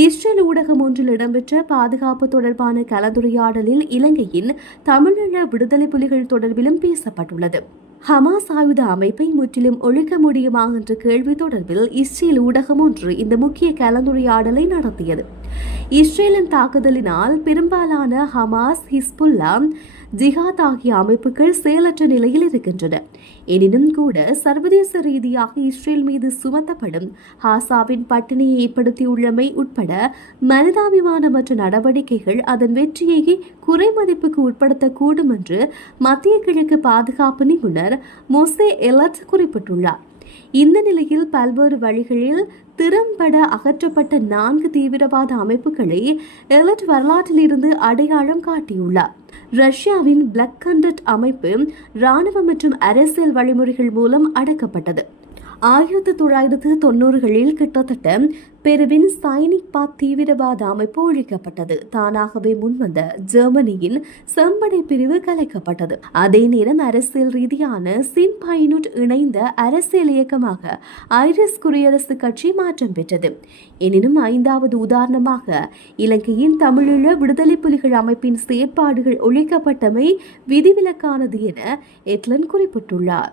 Israel ஊடகம் ஒன்றில் இடம்பெற்ற பாதுகாப்பு தொடர்பான கலந்துரையாடலில் இலங்கையின் தமிழீழ விடுதலை புலிகள் தொடர்பிலும் பேசப்பட்டுள்ளது. ஹமாஸ் ஆயுத அமைப்பை முற்றிலும் ஒழிக்க முடியுமா என்ற கேள்வி தொடர்பில் இஸ்ரேல் ஊடகம் ஒன்று இந்த முக்கிய கலந்துரையாடலை நடத்தியது. இஸ்ரேலின் தாக்குதலினால் பெரும்பாலான ஹமாஸ் ஹிஸ்புல்லா ஜிஹாத் ஆகிய அமைப்புகள் செயலற்ற நிலையில் இருக்கின்றன. எனினும் கூட சர்வதேச ரீதியாக இஸ்ரேல் மீது சுமத்தப்படும் ஹாசாவின் பட்டினியை ஏற்படுத்தியுள்ளமை உட்பட மனிதாபிமானமற்ற நடவடிக்கைகள் அதன் வெற்றியை குறைமதிப்புக்கு உட்படுத்தக்கூடும் என்று மத்திய கிழக்கு பாதுகாப்பு நிபுணர் மொசே எலட் குறிப்பிட்டுள்ளார். இந்த நிலையில் பல்வேறு வழிகளில் திறம்பட அகற்றப்பட்ட நான்கு தீவிரவாத அமைப்புகளை எலட் வரலாற்றிலிருந்து அடையாளம் காட்டியுள்ளார். ரஷ்யாவின் பிளக் கண்டட் அமைப்பு ராணுவ மற்றும் அரசியல் வழிமுறைகள் மூலம் அடக்கப்பட்டது. ஆயிரத்தி தொள்ளாயிரத்து தொண்ணூறுகளில் கிட்டத்தட்ட பெருவின் சைனிக் பாத் தீவிரவாத அமைப்பு ஒழிக்கப்பட்டது. தானாகவே முன்வந்த ஜெர்மனியின் செம்படை பிரிவு கலைக்கப்பட்டது. அதே நேரம் அரசியல் ரீதியான சிம்பைனுட் இணைந்த அரசியல் இயக்கமாக ஐரிஸ் குடியரசு கட்சி மாற்றம் பெற்றது. எனினும் ஐந்தாவது உதாரணமாக இலங்கையின் தமிழீழ விடுதலை புலிகள் அமைப்பின் செயற்பாடுகள் ஒழிக்கப்பட்டமை விதிவிலக்கானது என எட்லன் குறிப்பிட்டுள்ளார்.